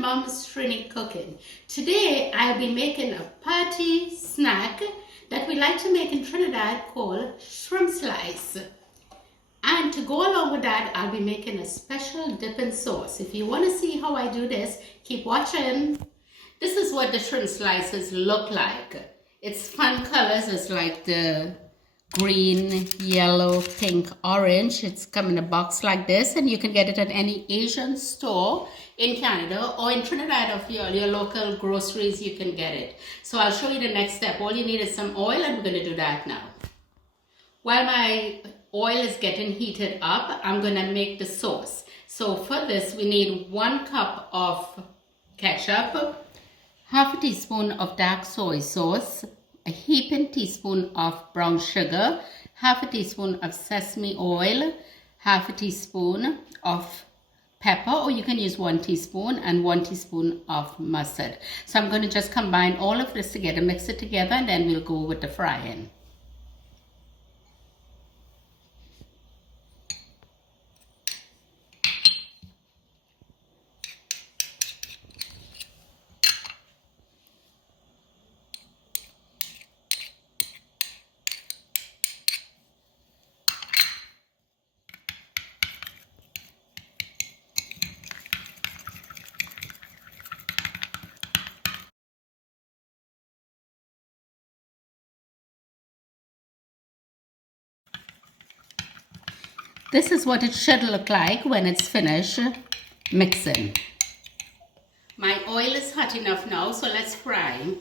Mom's Trini Cooking. Today I'll be making a party snack that we like to make in Trinidad called shrimp slice. And to go along with that, I'll be making a special dipping sauce. If you want to see how I do this, keep watching. This is what the shrimp slices look like. It's fun colors. It's like the green, yellow, pink, orange. It's come in a box like this, and you can get it at any Asian store in Canada or in Trinidad of your local groceries. You can get it. So I'll show you the next step. All you need is some oil, and we're going to do that now. While my oil is getting heated up, I'm going to make the sauce. So for this, we need 1 cup of ketchup, half a teaspoon of dark soy sauce, a heaping teaspoon of brown sugar, half a teaspoon of sesame oil, half a teaspoon of pepper, or you can use 1 teaspoon, and 1 teaspoon of mustard. So I'm going to just combine all of this together, mix it together, and then we'll go with the frying. This is what it should look like when it's finished mixing. My oil is hot enough now, so let's fry.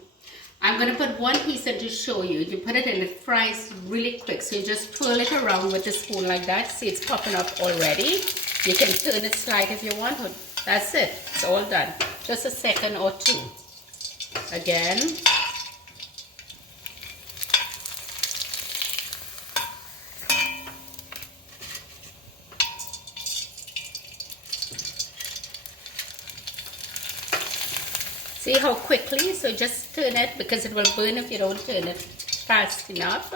I'm going to put one piece in to show you. You put it in, it fries really quick. So you just twirl it around with a spoon like that. See, it's popping up already. You can turn it slight if you want. That's it. It's all done. Just a second or two. Again. See how quickly? So just turn it, because it will burn if you don't turn it fast enough.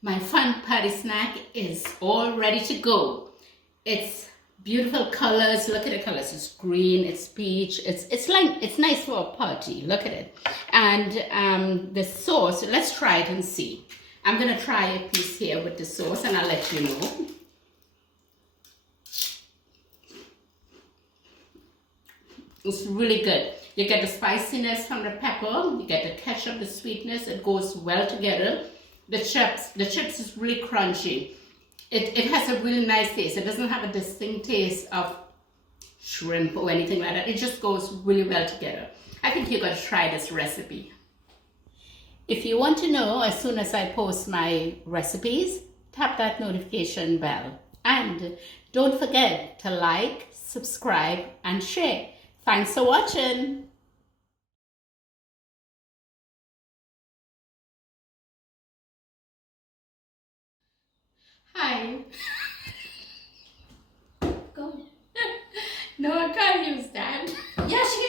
My fun party snack is all ready to go. It's beautiful colors. Look at the colors. It's green, it's peach. It's nice for a party. Look at it. And the sauce, let's try it and see. I'm going to try a piece here with the sauce, and I'll let you know. It's really good. You get the spiciness from the pepper. You get the ketchup, the sweetness. It goes well together. The chips is really crunchy. It has a really nice taste. It doesn't have a distinct taste of shrimp or anything like that. It just goes really well together. I think you're going to try this recipe. If you want to know as soon as I post my recipes, tap that notification bell. And don't forget to like, subscribe, and share. Thanks for watching. Hi. Go. No, I can't use that. Yes, you